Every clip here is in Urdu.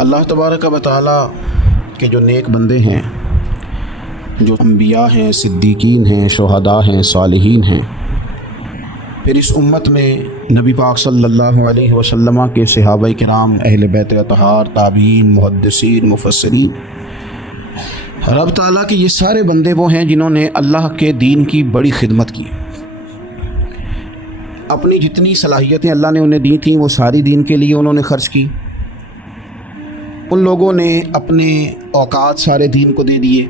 اللہ تبارک و تعالی کے جو نیک بندے ہیں، جو انبیاء ہیں، صدیقین ہیں، شہداء ہیں، صالحین ہیں، پھر اس امت میں نبی پاک صلی اللہ علیہ وسلم کے صحابہ کرام، اہل بیت اطہار، تابعین، محدثین، مفسرین، رب تعالیٰ کے یہ سارے بندے وہ ہیں جنہوں نے اللہ کے دین کی بڑی خدمت کی۔ اپنی جتنی صلاحیتیں اللہ نے انہیں دی تھیں وہ ساری دین کے لیے انہوں نے خرچ کی۔ ان لوگوں نے اپنے اوقات سارے دین کو دے دیے،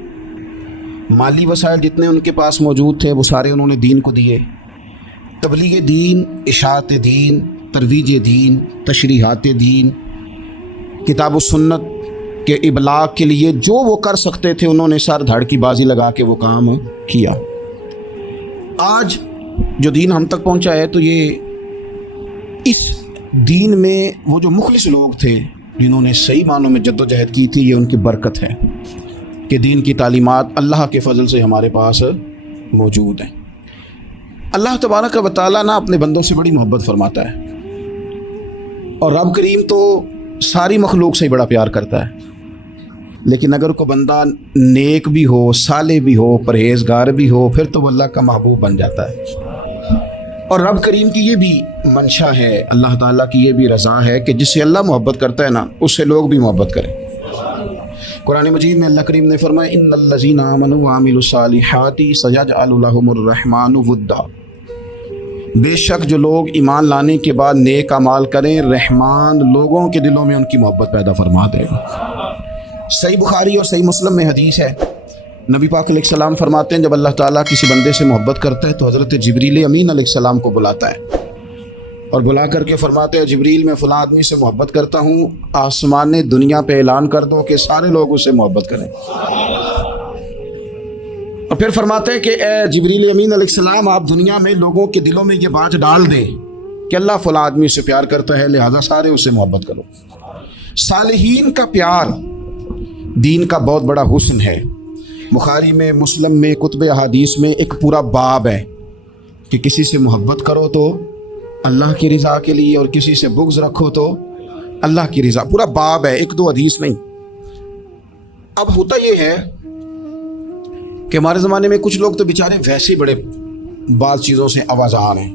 مالی وسائل جتنے ان کے پاس موجود تھے وہ سارے انہوں نے دین کو دیے۔ تبلیغ دین، اشاعت دین، ترویج دین، تشریحات دین، کتاب و سنت کے ابلاغ کے لیے جو وہ کر سکتے تھے انہوں نے سر دھڑ کی بازی لگا کے وہ کام کیا۔ آج جو دین ہم تک پہنچا ہے تو یہ اس دین میں وہ جو مخلص لوگ تھے جنہوں نے صحیح معنوں میں جد و جہد کی تھی، یہ ان کی برکت ہے کہ دین کی تعلیمات اللہ کے فضل سے ہمارے پاس موجود ہیں۔ اللہ تبارک و تعالیٰ نہ اپنے بندوں سے بڑی محبت فرماتا ہے، اور رب کریم تو ساری مخلوق سے بڑا پیار کرتا ہے، لیکن اگر کوئی بندہ نیک بھی ہو، صالح بھی ہو، پرہیزگار بھی ہو، پھر تو وہ اللہ کا محبوب بن جاتا ہے۔ اور رب کریم کی یہ بھی منشا ہے، اللہ تعالیٰ کی یہ بھی رضا ہے کہ جس سے اللہ محبت کرتا ہے نا، اس سے لوگ بھی محبت کریں۔ قرآن مجید میں اللہ کریم نے فرمایا ان الذین آمنوا وعملوا الصالحات سیجعل لهم الرحمن ودا، بے شک جو لوگ ایمان لانے کے بعد نیک اعمال کریں، رحمان لوگوں کے دلوں میں ان کی محبت پیدا فرما دے گا۔ صحیح بخاری اور صحیح مسلم میں حدیث ہے، نبی پاک علیہ السلام فرماتے ہیں جب اللہ تعالیٰ کسی بندے سے محبت کرتا ہے تو حضرت جبریل امین علیہ السلام کو بلاتا ہے اور بلا کر کے فرماتے ہیں جبریل میں فلاں آدمی سے محبت کرتا ہوں، آسمان دنیا پہ اعلان کر دو کہ سارے لوگ اس سے محبت کریں۔ اور پھر فرماتے ہیں کہ اے جبریل امین علیہ السلام، آپ دنیا میں لوگوں کے دلوں میں یہ بات ڈال دیں کہ اللہ فلاں آدمی سے پیار کرتا ہے، لہذا سارے اس سے محبت کرو۔ صالحین کا پیار دین کا بہت بڑا حسن ہے۔ بخاری میں، مسلم میں، کتب احادیث میں ایک پورا باب ہے کہ کسی سے محبت کرو تو اللہ کی رضا کے لیے، اور کسی سے بغض رکھو تو اللہ کی رضا، پورا باب ہے، ایک دو حدیث نہیں۔ اب ہوتا یہ ہے کہ ہمارے زمانے میں کچھ لوگ تو بیچارے ویسے بڑے بعض چیزوں سے آوازان ہیں،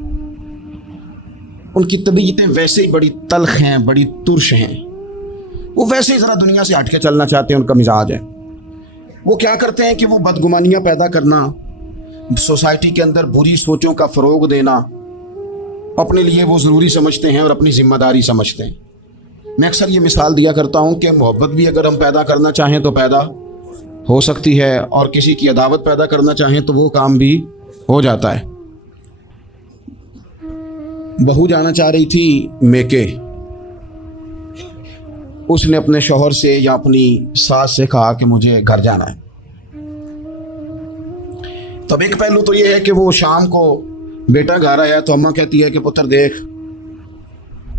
ان کی طبیعتیں ویسے ہی بڑی تلخ ہیں، بڑی ترش ہیں، وہ ویسے ہی ذرا دنیا سے ہٹ کے چلنا چاہتے ہیں، ان کا مزاج ہے۔ وہ کیا کرتے ہیں کہ وہ بدگمانیاں پیدا کرنا، سوسائٹی کے اندر بری سوچوں کا فروغ دینا اپنے لیے وہ ضروری سمجھتے ہیں اور اپنی ذمہ داری سمجھتے ہیں۔ میں اکثر یہ مثال دیا کرتا ہوں کہ محبت بھی اگر ہم پیدا کرنا چاہیں تو پیدا ہو سکتی ہے، اور کسی کی عداوت پیدا کرنا چاہیں تو وہ کام بھی ہو جاتا ہے۔ بہو جانا چاہ رہی تھی میکے، اس نے اپنے شوہر سے یا اپنی ساس سے کہا کہ مجھے گھر جانا ہے۔ تب ایک پہلو تو یہ ہے کہ وہ شام کو بیٹا گھر آیا تو اماں کہتی ہے کہ پتر دیکھ،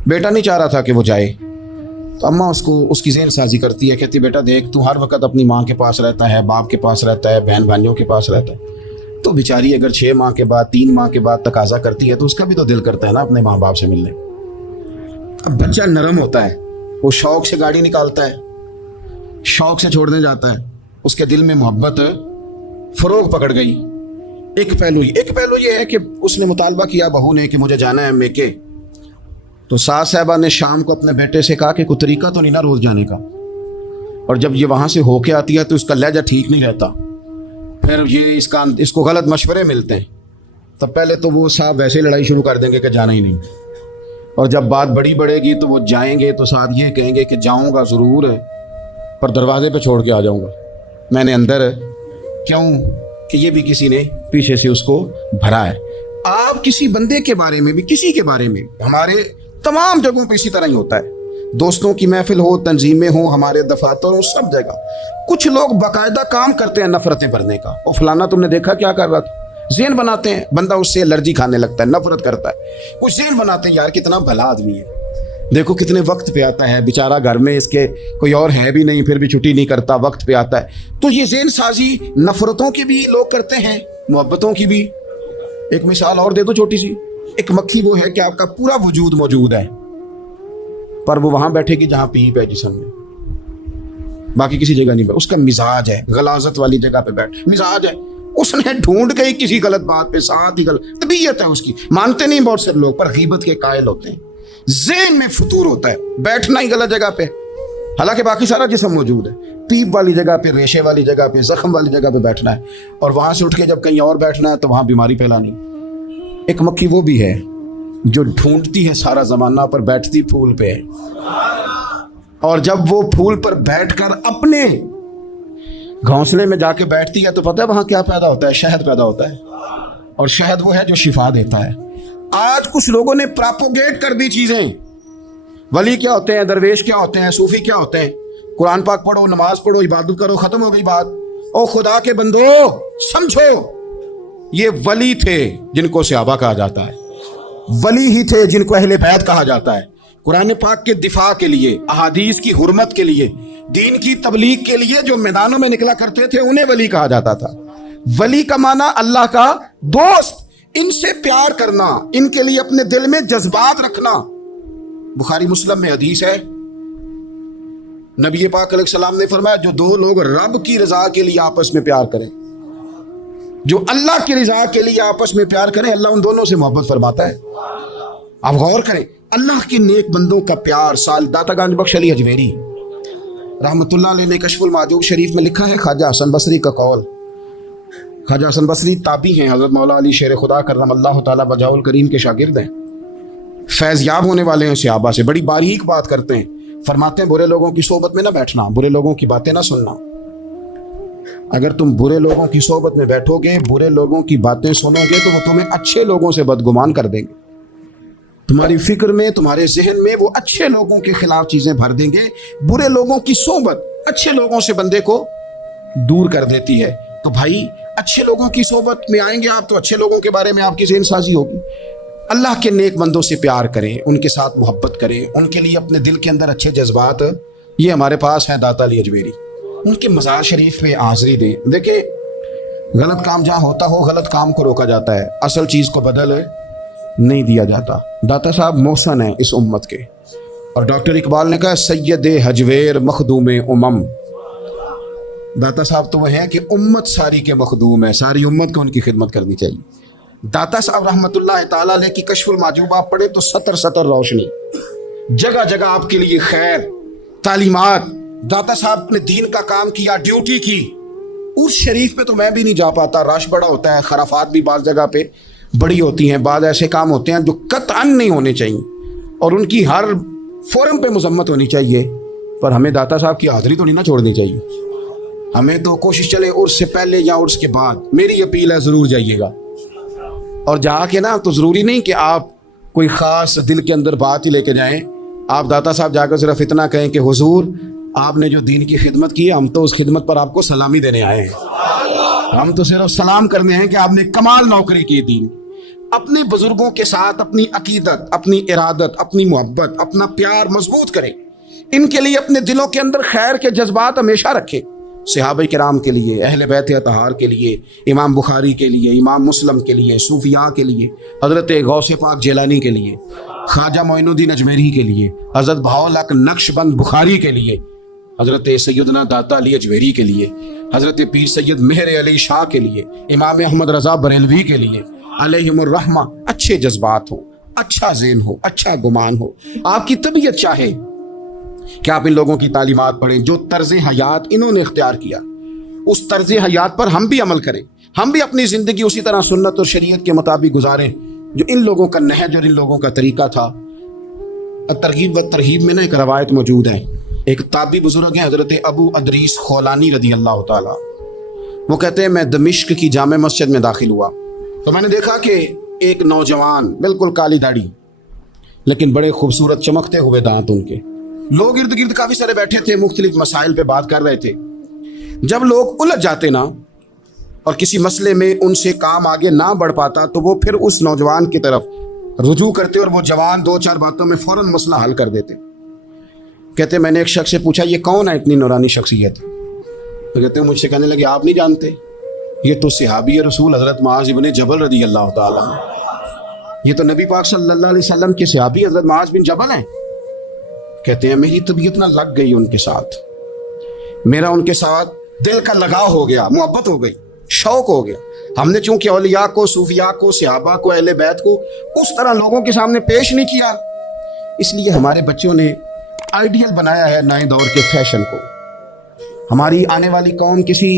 بیٹا نہیں چاہ رہا تھا کہ وہ جائے، تو اماں اس کی ذہن سازی کرتی ہے، کہتی بیٹا دیکھ تو ہر وقت اپنی ماں کے پاس رہتا ہے، باپ کے پاس رہتا ہے، بہن بھائیوں کے پاس رہتا ہے، تو بیچاری اگر 6 ماہ کے بعد 3 ماہ کے بعد تقاضا کرتی ہے تو اس کا بھی تو دل کرتا ہے نا اپنے ماں باپ سے ملنے۔ اب بچہ نرم ہوتا ہے، وہ شوق سے گاڑی نکالتا ہے، شوق سے چھوڑنے جاتا ہے، اس کے دل میں محبت فروغ پکڑ گئی۔ ایک پہلو یہ ہے کہ اس نے مطالبہ کیا بہو نے کہ مجھے جانا ہے میکے، تو ساس صاحبہ نے شام کو اپنے بیٹے سے کہا کہ کوئی طریقہ تو نہیں نا روز جانے کا، اور جب یہ وہاں سے ہو کے آتی ہے تو اس کا لہجہ ٹھیک نہیں رہتا، پھر یہ اس کو غلط مشورے ملتے ہیں، تب پہلے تو وہ صاحب ویسے لڑائی شروع کر دیں گے کہ جانا ہی نہیں، اور جب بات بڑی بڑھے گی تو وہ جائیں گے تو ساتھ یہ کہیں گے کہ جاؤں گا ضرور پر دروازے پہ چھوڑ کے آ جاؤں گا، میں نے اندر کیوں کہ یہ بھی کسی نے پیچھے سے اس کو بھرا ہے۔ آپ کسی بندے کے بارے میں بھی، کسی کے بارے میں، ہمارے تمام جگہوں پہ اسی طرح ہی ہوتا ہے، دوستوں کی محفل ہو، تنظیمیں ہوں، ہمارے دفاتر ہوں، سب جگہ کچھ لوگ باقاعدہ کام کرتے ہیں نفرتیں بھرنے کا، اور فلانا تم نے دیکھا کیا کر رہا تھا، ذہن بناتے ہیں، بندہ اس سے الرجی کھانے لگتا ہے، نفرت کرتا ہے، کچھ ذہن بناتے ہیں یار کتنا بھلا آدمی ہے، دیکھو کتنے وقت پہ آتا ہے، بیچارہ گھر میں اس کے کوئی اور ہے بھی نہیں پھر بھی چھٹی نہیں کرتا، وقت پہ آتا ہے۔ تو یہ ذہن سازی نفرتوں کی بھی لوگ کرتے ہیں، محبتوں کی بھی۔ ایک مثال اور دے دو چھوٹی سی، ایک مکھی وہ ہے کہ آپ کا پورا وجود موجود ہے، پر وہ وہاں بیٹھے گی جہاں پیپ ہے جسم میں، باقی کسی جگہ نہیں. اس کا مزاج ہے غلاظت والی جگہ پہ بیٹھ, مزاج ہے, اس نے ڈھونڈ گئی کسی غلط بات پہ, ساتھ ہی غلط طبیعت ہے اس کی. مانتے نہیں بہت سے لوگ, پر غیبت کے قائل ہوتے ہیں. ذہن میں فطور ہوتا ہے, بیٹھنا ہی غلط جگہ پہ, حالانکہ باقی سارا جسم موجود ہے. پیپ والی جگہ پہ, ریشے والی جگہ پہ, زخم والی جگہ پہ بیٹھنا ہے, اور وہاں سے اٹھ کے جب کہیں اور بیٹھنا ہے تو وہاں بیماری پھیلانی. ایک مکھی وہ بھی ہے جو ڈھونڈتی ہے سارا زمانہ, پر بیٹھتی پھول پہ ہے, اور جب وہ پھول پر بیٹھ کر اپنے گھونسلے میں جا کے بیٹھتی ہے تو پتہ ہے وہاں کیا پیدا ہوتا ہے؟ شہد پیدا ہوتا ہے, اور شہد وہ ہے جو شفا دیتا ہے. آج کچھ لوگوں نے پراپوگیٹ کر دی چیزیں. ولی کیا ہوتے ہیں, درویش کیا ہوتے ہیں, صوفی کیا ہوتے ہیں, قرآن پاک پڑھو, نماز پڑھو, عبادت کرو, ختم ہو گئی بات. او خدا کے بندو سمجھو, یہ ولی تھے جن کو صحابہ کہا جاتا ہے, ولی ہی تھے جن کو اہل بیت کہا جاتا ہے. قرآن پاک کے دفاع کے لیے, احادیث کی حرمت کے لیے, دین کی تبلیغ کے لیے جو میدانوں میں نکلا کرتے تھے انہیں ولی کہا جاتا تھا. ولی کا معنی اللہ کا دوست, ان سے پیار کرنا, ان کے لیے اپنے دل میں جذبات رکھنا. بخاری مسلم میں حدیث ہے, نبی پاک علیہ السلام نے فرمایا جو دو لوگ رب کی رضا کے لیے آپس میں پیار کریں, جو اللہ کی رضا کے لیے آپس میں پیار کریں, اللہ ان دونوں سے محبت فرماتا ہے. آپ غور کریں, اللہ کے نیک بندوں کا پیار. سال داتا گنج بخش علی اجمیری رحمۃ اللہ علیہ نے کشف المعجوب شریف میں لکھا ہے خواجہ حسن بصری کا قول. خواجہ حسن بصری تابعی ہیں, حضرت مولا علی شیر خدا کرم اللہ تعالیٰ وجہہ الکریم کے شاگرد ہیں, فیض یاب ہونے والے ہیں صحابہ سے. بڑی باریک بات کرتے ہیں, فرماتے ہیں برے لوگوں کی صحبت میں نہ بیٹھنا, برے لوگوں کی باتیں نہ سننا. اگر تم برے لوگوں کی صحبت میں بیٹھو گے, برے لوگوں کی باتیں سنو گے, تو وہ تمہیں اچھے لوگوں سے بدگمان کر دیں گے. تمہاری فکر میں, تمہارے ذہن میں وہ اچھے لوگوں کے خلاف چیزیں بھر دیں گے. برے لوگوں کی صحبت اچھے لوگوں سے بندے کو دور کر دیتی ہے. تو بھائی اچھے لوگوں کی صحبت میں آئیں گے آپ, تو اچھے لوگوں کے بارے میں آپ کی ذہن سازی ہوگی. اللہ کے نیک بندوں سے پیار کریں, ان کے ساتھ محبت کریں, ان کے لیے اپنے دل کے اندر اچھے جذبات. یہ ہمارے پاس ہیں داتا علی اجمیری, ان کے مزار شریف میں حاضری دیں. دیکھیں, غلط کام جہاں ہوتا ہو غلط کام کو روکا جاتا ہے, اصل چیز کو بدل نہیں دیا جاتا. داتا صاحب محسن ہیں اس امت کے, اور ڈاکٹر اقبال نے کہا سید حجویر مخدوم امم. داتا صاحب تو وہ ہیں کہ امت ساری کے مخدوم ہے, ساری امت کو ان کی خدمت کرنی چاہیے. داتا صاحب رحمۃ اللہ تعالیٰ علیہ کی کشف المعجوب آپ پڑھیں تو سطر سطر روشنی, جگہ جگہ آپ کے لیے خیر, تعلیمات. داتا صاحب نے دین کا کام کیا, ڈیوٹی کی. اس شریف پہ تو میں بھی نہیں جا پاتا, رش بڑا ہوتا ہے, خرافات بھی بعض جگہ پہ بڑی ہوتی ہیں, بعض ایسے کام ہوتے ہیں جو قطعاً نہیں ہونے چاہیے, اور ان کی ہر فورم پہ مذمت ہونی چاہیے. پر ہمیں داتا صاحب کی حاضری تو نہیں نہ چھوڑنی چاہیے. ہمیں تو کوشش چلے عرس سے پہلے یا عرس کے بعد, میری اپیل ہے ضرور جائیے گا. اور جا کے نا تو ضروری نہیں کہ آپ کوئی خاص دل کے اندر بات ہی لے کے جائیں. آپ داتا صاحب جا کر صرف اتنا کہیں کہ حضور آپ نے جو دین کی خدمت کی, ہم تو اس خدمت پر آپ کو سلامی دینے آئے ہیں, ہم تو صرف سلام کرنے ہیں کہ آپ نے کمال نوکری کی دین. اپنے بزرگوں کے ساتھ اپنی عقیدت, اپنی ارادت, اپنی محبت, اپنا پیار مضبوط کریں. ان کے لیے اپنے دلوں کے اندر خیر کے جذبات ہمیشہ رکھیں. صحابہ کرام کے لیے, اہل بیت اطہار کے لیے, امام بخاری کے لیے, امام مسلم کے لیے, صوفیاء کے لیے, حضرت غوث پاک جیلانی کے لیے, خواجہ معین الدین اجمیری کے لیے, حضرت بہاؤالحق نقشبند بخاری کے لیے, حضرت سیدنا داتا علی اجمیری کے لیے, حضرت پیر سید مہر علی شاہ کے لیے, امام احمد رضا بریلوی کے لیے علیہم الرحمہ. اچھے جذبات ہو, اچھا ذہن ہو, اچھا گمان ہو, آپ کی طبیعت چاہے کہ آپ ان لوگوں کی تعلیمات پڑھیں. جو طرز حیات انہوں نے اختیار کیا, اس طرز حیات پر ہم بھی عمل کریں, ہم بھی اپنی زندگی اسی طرح سنت اور شریعت کے مطابق گزاریں جو ان لوگوں کا نہج اور ان لوگوں کا طریقہ تھا. ترغیب و ترہیب میں نا ایک روایت موجود ہے. ایک تابعی بزرگ ہیں حضرت ابو ادریس خولانی رضی اللہ تعالیٰ, وہ کہتے ہیں میں دمشق کی جامع مسجد میں داخل ہوا تو میں نے دیکھا کہ ایک نوجوان, بالکل کالی داڑھی لیکن بڑے خوبصورت چمکتے ہوئے دانت ان کے, لوگ ارد گرد کافی سارے بیٹھے تھے, مختلف مسائل پہ بات کر رہے تھے. جب لوگ الجھ جاتے نا اور کسی مسئلے میں ان سے کام آگے نہ بڑھ پاتا تو وہ پھر اس نوجوان کی طرف رجوع کرتے اور وہ جوان 2-4 باتوں میں فوراً مسئلہ حل کر دیتے. کہتے میں نے ایک شخص سے پوچھا یہ کون ہے اتنی نورانی شخصیت؟ تو کہتے مجھ سے کہنے لگے آپ نہیں جانتے, یہ تو صحابی رسول حضرت معاذ بن جبل رضی اللہ تعالیٰ, یہ تو نبی پاک صلی اللہ علیہ وسلم کے صحابی حضرت معاذ بن جبل ہیں. کہتے ہیں میری طبیعت نہ لگ گئی ان کے ساتھ. میرا ان کے ساتھ دل کا لگاؤ ہو گیا, محبت ہو گئی, شوق ہو گیا. ہم نے چونکہ اولیاء کو, صوفیاء کو, صحابہ کو, اہل بیت کو اس طرح لوگوں کے سامنے پیش نہیں کیا, اس لیے ہمارے بچوں نے آئیڈیل بنایا ہے نئے دور کے فیشن کو. ہماری آنے والی قوم کسی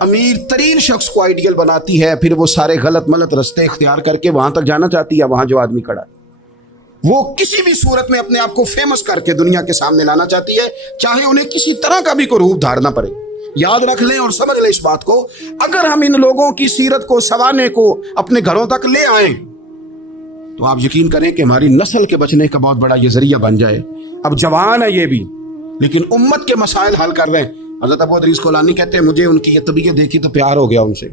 امیر ترین شخص کو آئیڈیل بناتی ہے, پھر وہ سارے غلط ملت رستے اختیار کر کے وہاں تک جانا چاہتی ہے. وہاں جو آدمی کھڑا ہے وہ کسی بھی صورت میں اپنے آپ کو فیمس کر کے دنیا کے سامنے لانا چاہتی ہے, چاہے انہیں کسی طرح کا بھی کوئی روپ دھارنا پڑے. یاد رکھ لیں اور سمجھ لیں اس بات کو, اگر ہم ان لوگوں کی سیرت کو, سوانے کو اپنے گھروں تک لے آئیں تو آپ یقین کریں کہ ہماری نسل کے بچنے کا بہت بڑا یہ ذریعہ بن جائے. اب جوان ہے یہ بھی, لیکن امت کے مسائل حل کر رہے ہیں. حضرت ابو ادریس کولانی کہتے ہیں مجھے ان کی یہ طبیعت دیکھی تو پیار ہو گیا ان سے.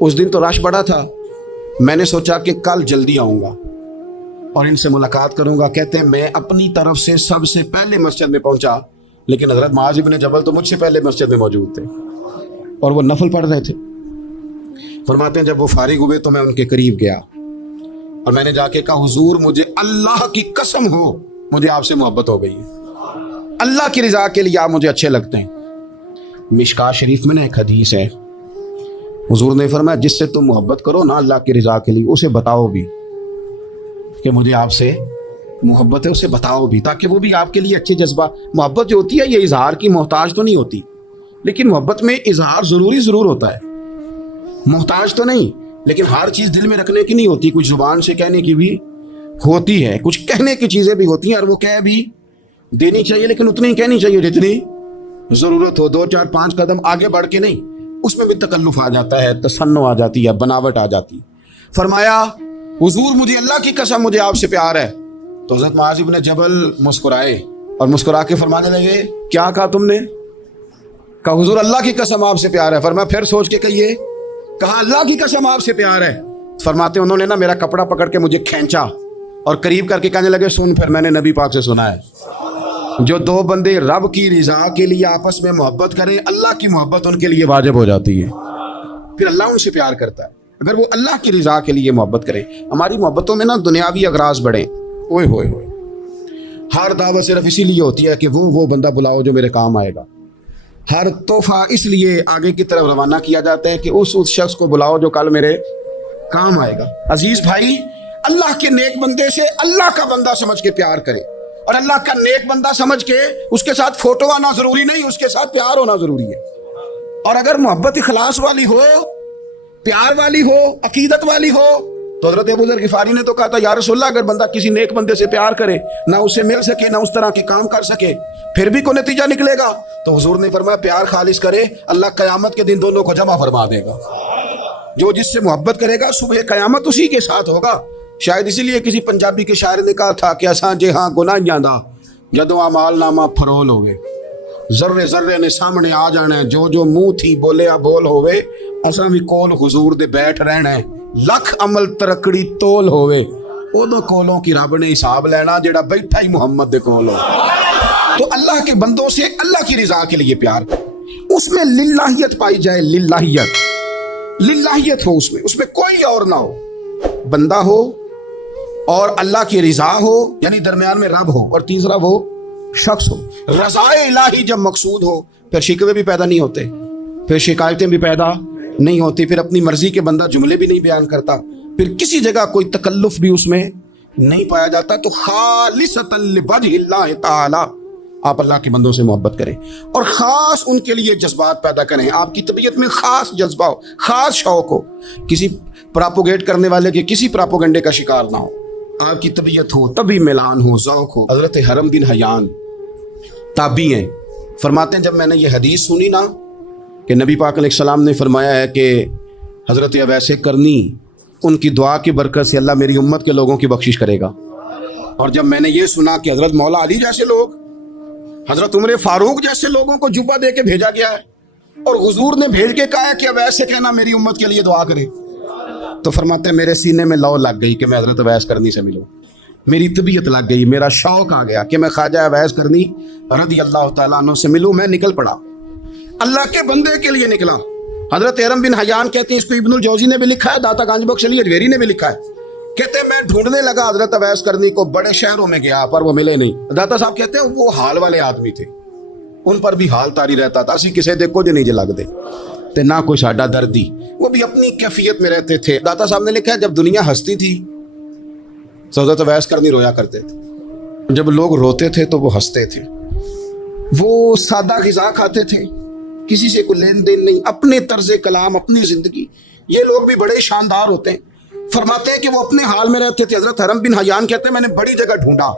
اس دن تو رش بڑا تھا, میں نے سوچا کہ کل جلدی آؤں گا اور ان سے ملاقات کروں گا. کہتے ہیں میں اپنی طرف سے سب سے پہلے مسجد میں پہنچا, لیکن حضرت معاذ ابن جبل تو مجھ سے پہلے مسجد میں موجود تھے اور وہ نفل پڑھ رہے تھے. فرماتے ہیں جب وہ فارغ ہوئے تو میں ان کے قریب گیا اور میں نے جا کے کہا حضور مجھے اللہ کی قسم ہو مجھے آپ سے محبت ہو گئی ہے, اللہ کی رضا کے لیے آپ مجھے اچھے لگتے ہیں. مشکاۃ شریف میں نا ایک حدیث ہے, حضور نے فرمایا جس سے تم محبت کرو نا اللہ کی رضا کے لیے اسے بتاؤ بھی کہ مجھے آپ سے محبت ہے, اسے بتاؤ بھی تاکہ وہ بھی آپ کے لیے اچھے جذبہ. محبت جو ہوتی ہے یہ اظہار کی محتاج تو نہیں ہوتی, لیکن محبت میں اظہار ضرور ہوتا ہے, محتاج تو نہیں, لیکن ہر چیز دل میں رکھنے کی نہیں ہوتی. کچھ زبان سے کہنے کی بھی ہوتی ہے, کچھ کہنے کی چیزیں بھی ہوتی ہیں اور وہ کہہ بھی دینی چاہیے, لیکن اتنی ہی کہنی چاہیے جتنی ضرورت ہو. 2 4 5 قدم آگے بڑھ کے نہیں, اس میں بھی تکلف آ جاتا ہے, تصنع آ جاتی ہے, بناوٹ آ جاتی. فرمایا حضور مجھے اللہ کی قسم مجھے آپ سے پیار ہے. تو حضرت معاذ ابن جبل مسکرائے اور مسکرا کے فرمانے لگے کیا کہا تم نے؟ کہا حضور اللہ کی قسم آپ سے پیار ہے. فرمایا پھر سوچ کے کہیے. کہا اللہ کی قسم آپ سے پیار ہے. فرماتے انہوں نے نا میرا کپڑا پکڑ کے مجھے کھینچا اور قریب کر کے کہنے لگے سن پھر میں نے نبی پاک سے سنا ہے جو 2 بندے رب کی رضا کے لیے آپس میں محبت کریں اللہ کی محبت ان کے لیے واجب ہو جاتی ہے, پھر اللہ ان سے پیار کرتا ہے اگر وہ اللہ کی رضا کے لیے محبت کریں. ہماری محبتوں میں نا دنیاوی اغراض بڑھیں. اوئے ہوئے ہوئے ہر دعوت صرف اسی لیے ہوتی ہے کہ وہ بندہ بلاؤ جو میرے کام آئے گا. ہر تحفہ اس لیے آگے کی طرف روانہ کیا جاتا ہے کہ اس شخص کو بلاؤ جو کل میرے کام آئے گا. عزیز بھائی, اللہ کے نیک بندے سے اللہ کا بندہ سمجھ کے پیار کرے, اور اللہ کا نیک بندہ سمجھ کے اس کے ساتھ فوٹو آنا ضروری نہیں, اس کے ساتھ پیار ہونا ضروری ہے. اور اگر محبت اخلاص والی ہو, پیار والی ہو, عقیدت والی ہو, تو حضرت ابو ذر غفاری نے تو کہا تھا یا رسول اللہ اگر بندہ کسی نیک بندے سے پیار کرے نہ اسے مل سکے نہ اس طرح کے کام کر سکے پھر بھی کوئی نتیجہ نکلے گا, تو حضور نے فرمایا پیار خالص کرے اللہ قیامت کے دن دونوں کو جمع فرما دے گا. جو جس سے محبت کرے گا صبح قیامت اسی کے ساتھ ہوگا. شاید اسی لیے کسی پنجابی کے شاعر نے کہا تھا کہ اساں جے ہاں گناہ جاندہ جدوں اعمال نامہ فرول ہوئے, ذرے ذرے نے سامنے آ جانا ہے, جو منہ تھی بولیا بول ہوئے, اساں بھی کول حضور دے بیٹھ رہنا ہے, لکھ عمل ترکڑی تول ہوئے, اودوں کولوں کی رب نے حساب لینا جڑا بیٹھا ہی محمد دے کول ہو. تو اللہ کے بندوں سے اللہ کی رضا کے لیے پیار کریں, اس میں للہیت پائی جائے, للہیت ہو, اس میں کوئی اور نہ ہو, بندہ ہو اور اللہ کی رضا ہو, یعنی درمیان میں رب ہو, اور تیسرا وہ شخص ہو. رضا الہی جب مقصود ہو پھر شکوے بھی پیدا نہیں ہوتے, پھر شکایتیں بھی پیدا نہیں ہوتی, پھر اپنی مرضی کے بندہ جملے بھی نہیں بیان کرتا, پھر کسی جگہ کوئی تکلف بھی اس میں نہیں پایا جاتا. تو خالصۃ لوجہ اللہ تعالی آپ اللہ کے بندوں سے محبت کریں اور خاص ان کے لیے جذبات پیدا کریں. آپ کی طبیعت میں خاص جذبہ ہو, خاص شوق ہو, کسی پراپوگیٹ کرنے والے کے کسی پراپوگنڈے کا شکار نہ ہو. آپ کی طبیعت ہو, طبی میلان ہو, ذوق ہو. حضرت حرم بن حیان تابعی ہیں, فرماتے ہیں جب میں نے یہ حدیث سنی نا کہ نبی پاک علیہ السلام نے فرمایا ہے کہ حضرت اویس کرنی ان کی دعا کی برکت سے اللہ میری امت کے لوگوں کی بخشش کرے گا. اور جب میں نے یہ سنا کہ حضرت مولا علی جیسے لوگ, حضرت عمر فاروق جیسے لوگوں کو جبہ دے کے بھیجا گیا ہے اور حضور نے بھیج کے کہا ہے کہ اویس سے کہنا میری امت کے لیے دعا کرے, تو فرماتے ہیں میرے سینے میں لو لگ گئی کہ میں حضرت اویس کرنی سے ملوں. میری طبیعت لگ گئی, میرا شوق آ گیا کہ میں خواجہ اویس کرنی رضی اللہ تعالیٰ عنہ سے ملوں. میں نکل پڑا, اللہ کے بندے کے لیے نکلا. حضرت حرم بن حیان کہتے ہیں, اس کو ابن الجوزی نے بھی لکھا ہے, داتا گنج بخش علی اجویری نے بھی لکھا ہے, کہتے ہیں میں ڈھونڈنے لگا حضرت اویس کرنی کو, بڑے شہروں میں گیا پر وہ ملے نہیں. داتا صاحب کہتے ہیں وہ حال والے آدمی تھے, ان پر بھی حال تاری رہتا تھا، اسی کسی دے کچھ نہیں لگتے تے نہ کوئی ساڈا دردی، وہ بھی اپنی کیفیت میں رہتے تھے۔ داتا صاحب نے لکھا ہے جب دنیا ہنستی تھی تو حضرت اویس کرنی رویا کرتے تھے، جب لوگ روتے تھے تو وہ ہنستے تھے، وہ سادہ غذا کھاتے تھے، کسی سے کوئی لین دین نہیں، اپنے طرز کلام، اپنی زندگی۔ یہ لوگ بھی بڑے شاندار ہوتے ہیں، فرماتے ہیں کہ وہ اپنے حال میں رہتے تھے۔ حضرت حرم بن حیان کہتے ہیں میں نے بڑی جگہ ڈھونڈا،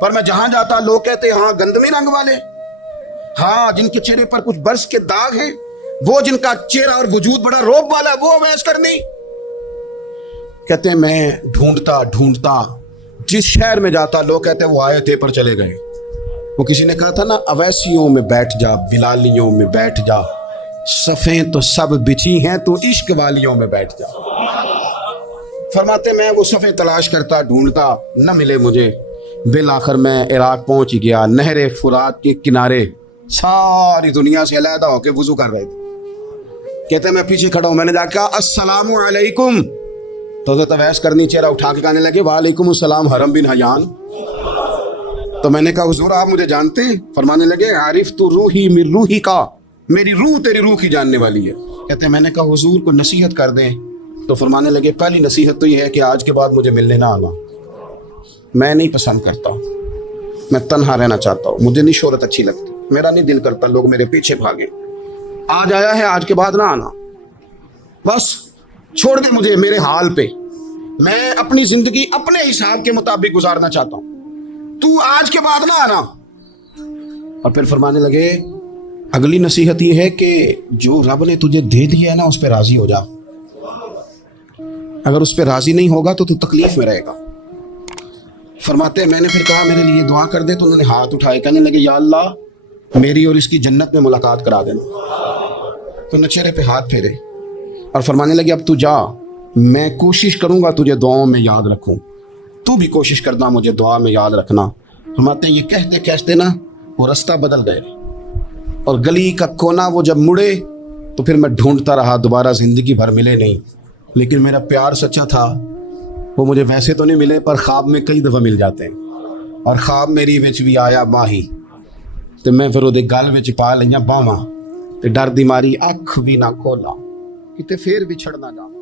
پر میں جہاں جاتا لوگ کہتے ہاں گندمی رنگ والے، ہاں جن کے چہرے پر کچھ برس کے داغ ہیں، وہ جن کا چہرہ اور وجود بڑا روب والا، وہ اویس کرنی۔ کہتے ہیں میں ڈھونڈتا جس شہر میں جاتا لوگ کہتے ہیں وہ آئے تھے پر چلے گئے۔ وہ کسی نے کہا تھا نا اویسیوں میں بیٹھ جا، بلالیوں میں بیٹھ جا، صفیں تو سب بچھی ہیں تو عشق والیوں میں بیٹھ جا۔ فرماتے میں وہ صفیں تلاش کرتا، ڈھونڈتا، نہ ملے مجھے، بالآخر میں عراق پہنچ گیا۔ نہر فرات کے کنارے ساری دنیا سے علیحدہ ہو کے وضو کر رہے تھے۔ کہتے ہیں میں پیچھے کھڑا ہوں، میں نے جا کے کہا السلام علیکم، تو حضرت اویس کرنی چہرہ اٹھا کے کہنے لگے وعلیکم السلام حرم بن حیان۔ تو میں نے کہا حضور آپ مجھے جانتے ہیں؟ فرمانے لگے عرفت روحی من روحی کا، میری روح تیری روح کی جاننے والی ہے۔ کہتے ہیں میں نے کہا حضور کو نصیحت کر دیں، تو فرمانے لگے پہلی نصیحت تو یہ ہے کہ آج کے بعد مجھے ملنے نہ آنا، میں نہیں پسند کرتا ہوں، میں تنہا رہنا چاہتا ہوں، مجھے نہیں شہرت اچھی لگتی، میرا نہیں دل کرتا لوگ میرے پیچھے بھاگیں، آج آیا ہے آج کے بعد نہ آنا، بس چھوڑ دے مجھے میرے حال پہ، میں اپنی زندگی اپنے حساب کے مطابق گزارنا چاہتا ہوں، تو آج کے بعد نہ آنا۔ اور پھر فرمانے لگے اگلی نصیحت یہ ہے کہ جو رب نے تجھے دے دیا ہے نا اس پہ راضی ہو جا، اگر اس پہ راضی نہیں ہوگا تو تکلیف میں رہے گا۔ فرماتے ہیں میں نے پھر کہا میرے لیے دعا کر دے، تو انہوں نے ہاتھ اٹھائے، کہنے لگے یا اللہ میری اور اس کی جنت میں ملاقات کرا دینا۔ تو نے چہرے پہ ہاتھ پھیرے اور فرمانے لگے اب تو جا، میں کوشش کروں گا تجھے دعاؤں میں یاد رکھوں، تو بھی کوشش کرنا مجھے دعا میں یاد رکھنا۔ فرماتے ہیں یہ کہتے کہتے نا وہ رستہ بدل گئے، اور گلی کا کونا وہ جب مڑے تو پھر میں ڈھونڈتا رہا، دوبارہ زندگی بھر ملے نہیں، لیکن میرا پیار سچا تھا، وہ مجھے ویسے تو نہیں ملے پر خواب میں کئی دفعہ مل جاتے ہیں، اور خواب میری وچ بھی آیا ماہی، تو میں پھر ਉਹਦੇ گل وچ پا لਈਆਂ ਬਾਹਾਂ، ਤੇ ਡਰ ਦੀ ਮਾਰੀ ਅੱਖ ਵੀ ਨਾ ਖੋਲਾਂ ਕਿਤੇ ਫੇਰ ਵਿਛੜ ਨਾ ਜਾਵਾਂ۔